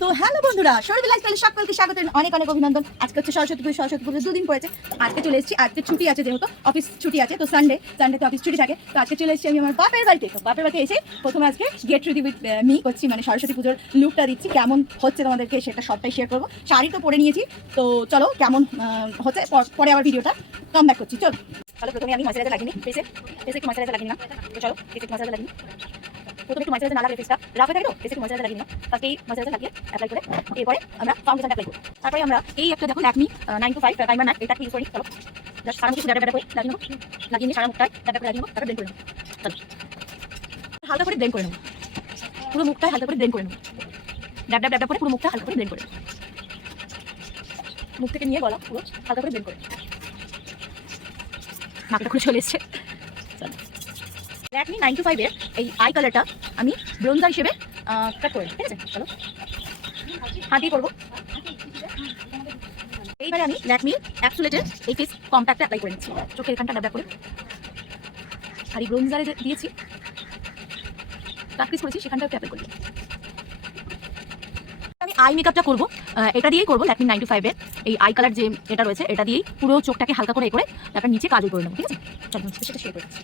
তো হ্যালো বন্ধুরা, সরবি লাইফস্টাইলে সকলকে স্বাগত, অনেক অনেক অভিনন্দন। আজকে হচ্ছে সরস্বতী পুজো 2 দিন পড়েছে। আজকে চলে এসেছি, আজকে ছুটি আছে, যেহেতু অফিস ছুটি আছে, তো সানডেতে অফিস ছুটি থাকে। তো আজকে চলে এসেছি আমি আমার বাপের বাড়িতে। তো বাপের বাড়িতে এসে প্রথমে আজকে গেট রেডি উইথ মি করছি, মানে সরস্বতী পুজোর লুকটা দিচ্ছি, কেমন হচ্ছে তোমাদেরকে সেটা সবটাই শেয়ার করবো। শাড়ি তো পরে নিয়েছি, তো চলো কেমন হচ্ছে পরে আবার ভিডিওটা কাম ব্যাক করছি। চলো প্রথমে আমি ময়শ্চারাইজার লাগিয়ে নিই, ফেসে একটু ময়শ্চারাইজার লাগিয়ে নিলাম। তো চলো ফেসে একটু ময়শ্চারাইজার লাগিয়ে প্রথমে একটু ময়শ্চারাইজার না লাগলে ফেসটা রাফ হয়ে থাকে, তো ফেসে একটু ময়শ্চারাইজার লাগিয়ে নিলাম। ফার্স্ট এই ময়শ্চারাইজার লাগিয়ে অ্যাপ্লাই করে এরপরে আমরা ফাউন্ডেশন অ্যাপ্লাই করব। তারপরে আমরা এই একটা দেখো ল্যাকমি 9 to 5 প্রাইমার না, এটা ইউজ করি। চলো জাস্ট সারা মুখে ডাটা করে লাগিয়ে নিয়ে সারা মুখটায় ডাটা করে লাগিয়ে নেবো, তারপরে ব্লেন্ড করে নেবো। চলো হালকা করে ব্লেন্ড করে নেবো, পুরো মুখটায় হালকা করে ব্লেন্ড করে নেবো। ড্যাব করে পুরো মুখটা হালকা করে ব্লেন্ড করে নেবো, মুখ থেকে নিয়ে গলা পুরো হালকা করে ব্লেন্ড করে নাকটা খুলে চলে এসছে। ল্যাকমি 9 to 5 এর এই আই কালারটা আমি ব্রোঞ্জার হিসেবে কাট করে, ঠিক আছে? চলো হাত দিয়ে করবো। এইবারে আমি ল্যাকমি অ্যাবসোলেটের এই ফেস কম্প্যাক্টটা অ্যাপ্লাই করে নিচ্ছি, চোখের এখানটা ড্যাব করে। আর এই ব্রোঞ্জারে দিয়েছি, কাট পিস করেছি, সেখানটা অ্যাপ্লাই করি। আমি আই মেকআপটা করবো, এটা দিয়েই করবো। ল্যাকমি 9 to 5 এর এই আই কালার যে এটা রয়েছে, এটা দিয়েই পুরো চোখটাকে হালকা করে করে তারপর নিচে কাজল করে নেবো, ঠিক আছে? চলো সেটা শেয়ার করে দিচ্ছি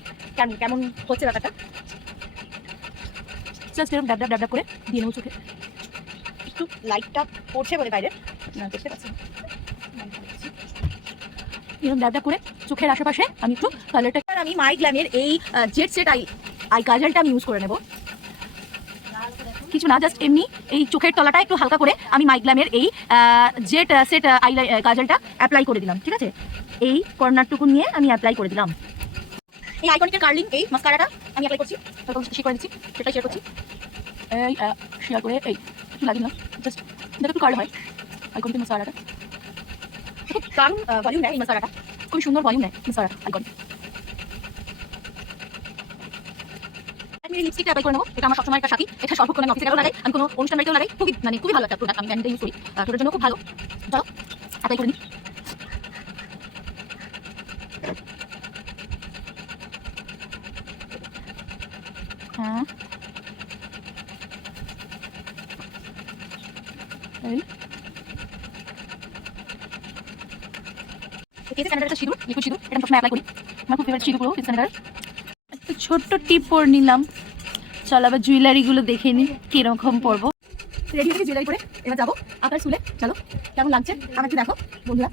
কেমন হচ্ছে ব্যাপারটা। জাস্ট এরকম ড্যাব করে দিয়ে নেবো চোখে। একটু লাইটটা পড়ছে বলে বাইরে না দেখতে পাচ্ছি, এরকম ড্যাব করে চোখের আশেপাশে আমি একটু কালারটা। আমি মাই গ্ল্যামের এই জেট সেট আই কাজলটা আমি ইউজ করে নেবো। কিছু না, জাস্ট এমনি এই চোখের তলাটা একটু হালকা করে আমি মাই গ্ল্যামের এই জেট সেট আই কাজলটা অ্যাপ্লাই করে দিলাম, ঠিক আছে? এই কর্নারটুকু নিয়ে আমি অ্যাপ্লাই করে দিলাম। এই আইকনিকের কার্লিং এই মাস্কারাটা আমি অ্যাপ্লাই করছি, শেয়ার করে দিচ্ছি, সেটাই শেয়ার করছি। এই শেয়ার করে এই একটু লাগিয়ে দিলাম, জাস্ট দেখো একটু কার্ল হয়। আইকনিকের মাস্কারাটা খুব দারুণ ভলিউম নেয়, এই মাস্কারাটা খুবই সুন্দর ভলিউম নেয় মাস্কারাটা আইকনিক। আমি এই লিপস্টিকটা অ্যাপ্লাই করে নেবো, এটা আমার সবসময় একটা সাথী, এটা সর্বক্ষণ আমি অফিসে গেলেও লাগাই, আমি কোনো অনুষ্ঠান বাড়িতেও লাগাই, খুবই ভালো একটা প্রোডাক্ট, আমি ব্র্যান্ডটা ইউজ করি, টোটার জন্য খুব ভালো। চলো অ্যাপ্লাই করে নিই। হ্যাঁ সিঁদুর, লিকুইড সিঁদুর, এটা সবসময় অ্যাপ্লাই করি, আমার খুব ফেভারিট সিঁদুর। একটা ছোট্ট টিপ পরে নিলাম। চলো আবার জুয়েলারিগুলো দেখে নিই কিরকম পরবো। রেডি হয়ে জুয়েলারি পরে এবার যাবো আপনার চুলে। চলো কেমন লাগছে আমার একটু দেখো বন্ধুরা।